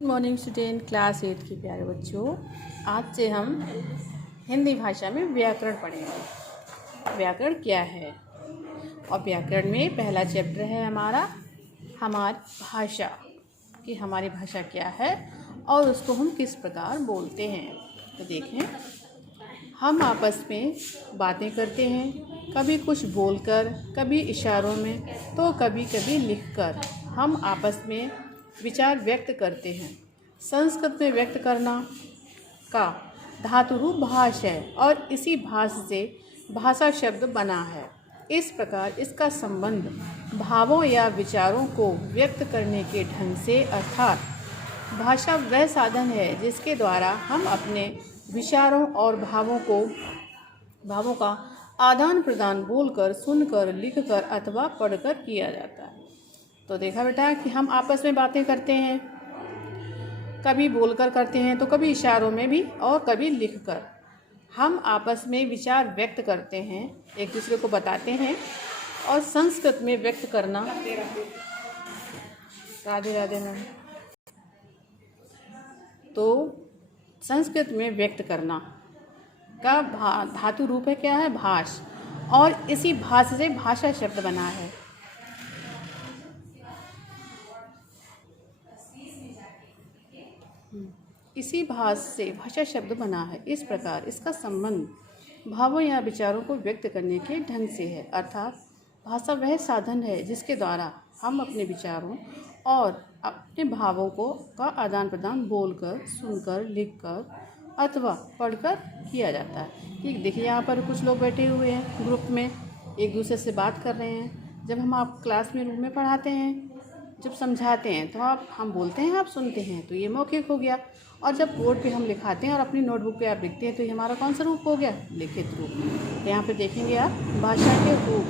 Good morning student, class 8 के प्यारे बच्चों। आज से हम हिंदी भाषा में व्याकरण पढ़ेंगे। व्याकरण क्या है और व्याकरण में पहला चैप्टर है हमारी भाषा कि हमारी भाषा क्या है और उसको हम किस प्रकार बोलते हैं। तो देखें, हम आपस में बातें करते हैं, कभी कुछ बोलकर, कभी इशारों में, तो कभी कभी लिखकर हम आपस में विचार व्यक्त करते हैं। संस्कृत में व्यक्त करना का धातु रूप भाष है और इसी भाष से भाषा शब्द बना है। इस प्रकार इसका संबंध भावों या विचारों को व्यक्त करने के ढंग से, अर्थात भाषा वह साधन है जिसके द्वारा हम अपने विचारों और भावों का आदान प्रदान बोलकर, सुनकर, लिखकर अथवा पढ़कर किया जाता है। तो देखा बेटा कि हम आपस में बातें करते हैं, कभी बोलकर करते हैं तो कभी इशारों में भी और कभी लिखकर हम आपस में विचार व्यक्त करते हैं, एक दूसरे को बताते हैं। और संस्कृत में व्यक्त करना, राधे राधे मैम, तो संस्कृत में व्यक्त करना का धातु रूप है क्या है, भाष, और इसी भाष से भाषा शब्द बना है। इसी भाष से भाषा शब्द बना है। इस प्रकार इसका संबंध भावों या विचारों को व्यक्त करने के ढंग से है, अर्थात भाषा वह साधन है जिसके द्वारा हम अपने विचारों और अपने भावों का आदान प्रदान बोलकर, सुनकर, लिखकर अथवा पढ़कर किया जाता है। ठीक देखिए, यहाँ पर कुछ लोग बैठे हुए हैं, ग्रुप में एक दूसरे से बात कर रहे हैं। जब हम आप क्लास में रूम में पढ़ाते हैं, जब समझाते हैं तो हम बोलते हैं, आप सुनते हैं, तो ये मौखिक हो गया। और जब बोर्ड पे हम लिखाते हैं और अपनी नोटबुक पे आप लिखते हैं तो ये हमारा कौन सा रूप हो गया, लिखित रूप। तो यहाँ पे देखेंगे आप, भाषा के रूप,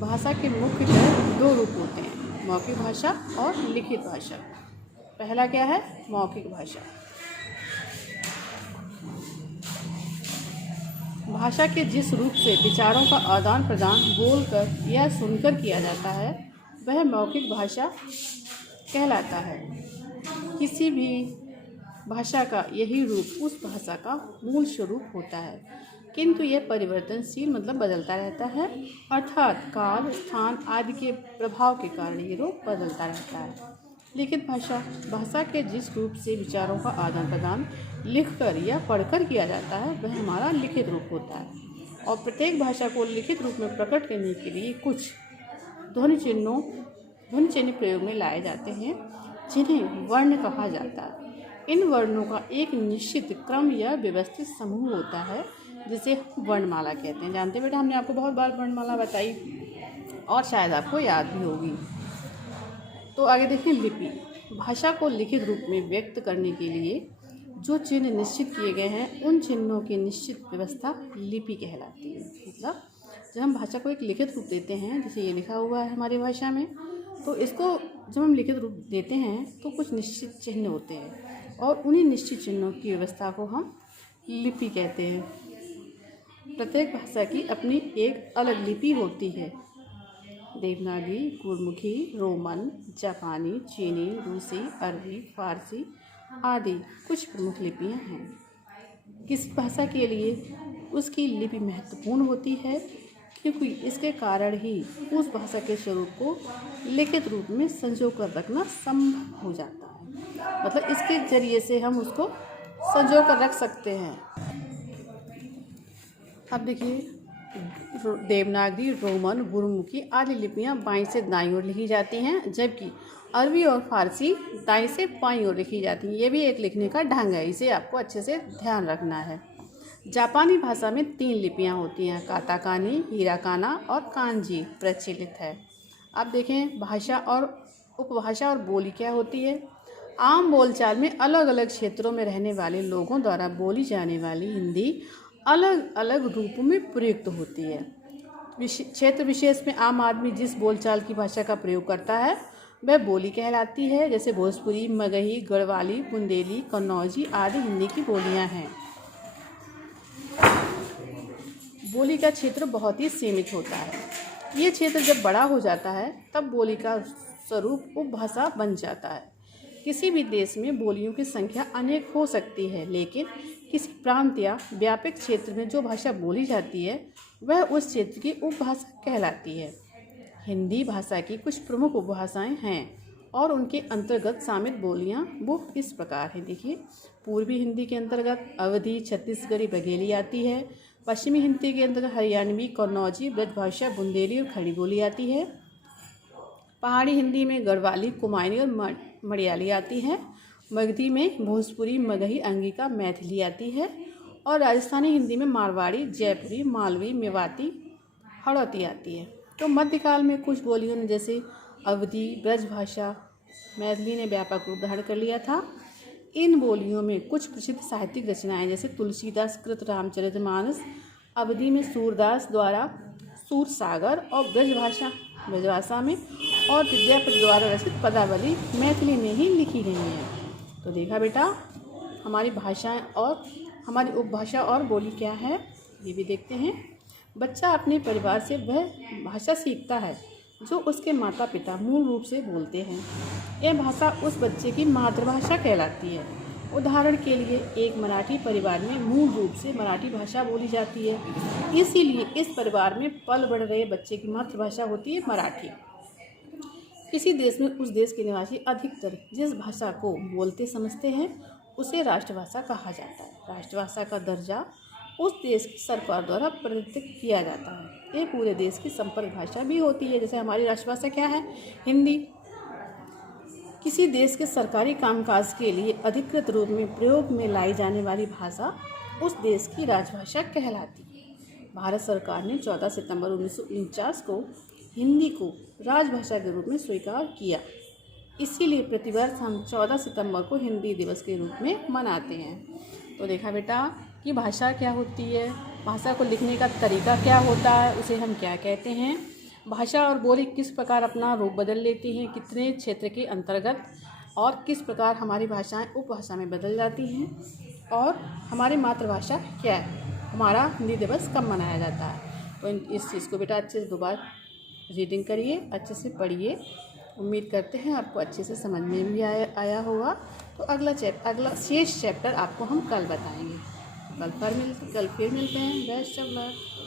भाषा के मुख्यतः दो रूप होते हैं, मौखिक भाषा और लिखित भाषा। पहला क्या है, मौखिक भाषा। भाषा के जिस रूप से विचारों का आदान प्रदान बोलकर या सुनकर किया जाता है वह मौखिक भाषा कहलाता है। किसी भी भाषा का यही रूप उस भाषा का मूल स्वरूप होता है, किंतु यह परिवर्तनशील मतलब बदलता रहता है, अर्थात काल, स्थान आदि के प्रभाव के कारण ये रूप बदलता रहता है। लिखित भाषा के जिस रूप से विचारों का आदान प्रदान लिखकर या पढ़कर किया जाता है वह हमारा लिखित रूप होता है। और प्रत्येक भाषा को लिखित रूप में प्रकट करने के लिए कुछ ध्वनि चिन्ह प्रयोग में लाए जाते हैं, जिन्हें वर्ण कहा जाता है। इन वर्णों का एक निश्चित क्रम या व्यवस्थित समूह होता है जिसे वर्णमाला कहते हैं। जानते बेटा, हमने आपको बहुत बार वर्णमाला बताई और शायद आपको याद भी होगी। तो आगे देखें, लिपि। भाषा को लिखित रूप में व्यक्त करने के लिए जो चिन्ह निश्चित किए गए हैं उन चिन्हों की निश्चित व्यवस्था लिपि कहलाती है। मतलब जब हम भाषा को एक लिखित रूप देते हैं, जैसे ये लिखा हुआ है हमारी भाषा में, तो इसको जब हम लिखित रूप देते हैं तो कुछ निश्चित चिन्ह होते हैं और उन्हीं निश्चित चिन्हों की व्यवस्था को हम लिपि कहते हैं। प्रत्येक भाषा की अपनी एक अलग लिपि होती है। देवनागरी, गुरमुखी, रोमन, जापानी, चीनी, रूसी, अरबी, फारसी आदि कुछ प्रमुख लिपियां हैं। किसी भाषा के लिए उसकी लिपि महत्वपूर्ण होती है क्योंकि इसके कारण ही उस भाषा के स्वरूप को लिखित रूप में संजो कर रखना संभव हो जाता है। मतलब इसके जरिए से हम उसको संजो कर रख सकते हैं। अब देखिए, देवनागरी, रोमन, गुरमुखी आदि लिपियां बाईं से दाईं ओर लिखी जाती हैं, जबकि अरबी और फारसी दाईं से बाईं ओर लिखी जाती हैं। ये भी एक लिखने का ढंग है, इसे आपको अच्छे से ध्यान रखना है। जापानी भाषा में 3 लिपियां होती हैं, काताकानी, हिराकाना और कांजी प्रचलित है। अब देखें, भाषा और उपभाषा और बोली क्या होती है। आम बोलचाल में अलग अलग क्षेत्रों में रहने वाले लोगों द्वारा बोली जाने वाली हिंदी अलग अलग रूपों में प्रयुक्त होती है। क्षेत्र विशेष में आम आदमी जिस बोलचाल की भाषा का प्रयोग करता है वह बोली कहलाती है। जैसे भोजपुरी, मगही, गढ़वाली, बुंदेली, कन्नौजी आदि हिंदी की बोलियां हैं। बोली का क्षेत्र बहुत ही सीमित होता है। ये क्षेत्र जब बड़ा हो जाता है तब बोली का स्वरूप उपभाषा बन जाता है। किसी भी देश में बोलियों की संख्या अनेक हो सकती है, लेकिन किसी प्रांत या व्यापक क्षेत्र में जो भाषा बोली जाती है वह उस क्षेत्र की उपभाषा कहलाती है। हिंदी भाषा की कुछ प्रमुख उपभाषाएं हैं और उनके अंतर्गत शामिल बोलियां वो इस प्रकार हैं। देखिए, पूर्वी हिंदी के अंतर्गत अवधी, छत्तीसगढ़ी, बघेली आती है। पश्चिमी हिंदी के अंतर्गत हरियाणवी, कन्नौजी, ब्रजभाषा, बुंदेली और खड़ी बोली आती है। पहाड़ी हिंदी में गढ़वाली, कुमाऊनी और मलयाली आती है। मगधी में भोजपुरी, मगही, अंगिका, मैथिली आती है। और राजस्थानी हिंदी में मारवाड़ी, जयपुरी, मालवी, मेवाती, हड़ौती आती है। तो मध्यकाल में कुछ बोलियों ने जैसे अवधी, ब्रजभाषा, मैथिली ने व्यापक रूप धारण कर लिया था। इन बोलियों में कुछ प्रसिद्ध साहित्यिक रचनाएं जैसे तुलसीदास कृत रामचरितमानस, अवधी में सूरदास द्वारा सूरसागर और ब्रजभाषा में और विद्यापति द्वारा रचित पदावली मैथिली में ही लिखी गई हैं। तो देखा बेटा, हमारी भाषाएं और हमारी उपभाषा और बोली क्या है, ये भी देखते हैं। बच्चा अपने परिवार से वह भाषा सीखता है जो उसके माता पिता मूल रूप से बोलते हैं। यह भाषा उस बच्चे की मातृभाषा कहलाती है। उदाहरण के लिए एक मराठी परिवार में मूल रूप से मराठी भाषा बोली जाती है, इसीलिए इस परिवार में पल बढ़ रहे बच्चे की मातृभाषा होती है मराठी। किसी देश में उस देश के निवासी अधिकतर जिस भाषा को बोलते समझते हैं उसे राष्ट्रभाषा कहा जाता है। राष्ट्रभाषा का दर्जा उस देश की सरकार द्वारा प्रदत्त किया जाता है। ये पूरे देश की संपर्क भाषा भी होती है। जैसे हमारी राष्ट्रभाषा क्या है, हिंदी। किसी देश के सरकारी कामकाज के लिए अधिकृत रूप में प्रयोग में लाई जाने वाली भाषा उस देश की राजभाषा कहलाती है। भारत सरकार ने 14 सितंबर 1949 को हिंदी को राजभाषा के रूप में स्वीकार किया। इसीलिए प्रतिवर्ष हम 14 सितंबर को हिंदी दिवस के रूप में मनाते हैं। तो देखा बेटा कि भाषा क्या होती है, भाषा को लिखने का तरीका क्या होता है, उसे हम क्या कहते हैं, भाषा और बोली किस प्रकार अपना रूप बदल लेती हैं, कितने क्षेत्र के अंतर्गत, और किस प्रकार हमारी भाषाएं उपभाषा में बदल जाती हैं, और हमारी मातृभाषा क्या है, हमारा हिंदी दिवस कब मनाया जाता है। तो इस चीज़ को बेटा अच्छे से दोबारा रीडिंग करिए, अच्छे से पढ़िए। उम्मीद करते हैं आपको अच्छे से समझ में भी आया होगा। तो अगला शेष चैप्टर आपको हम कल बताएंगे। कल फिर मिलते हैं। Best of luck.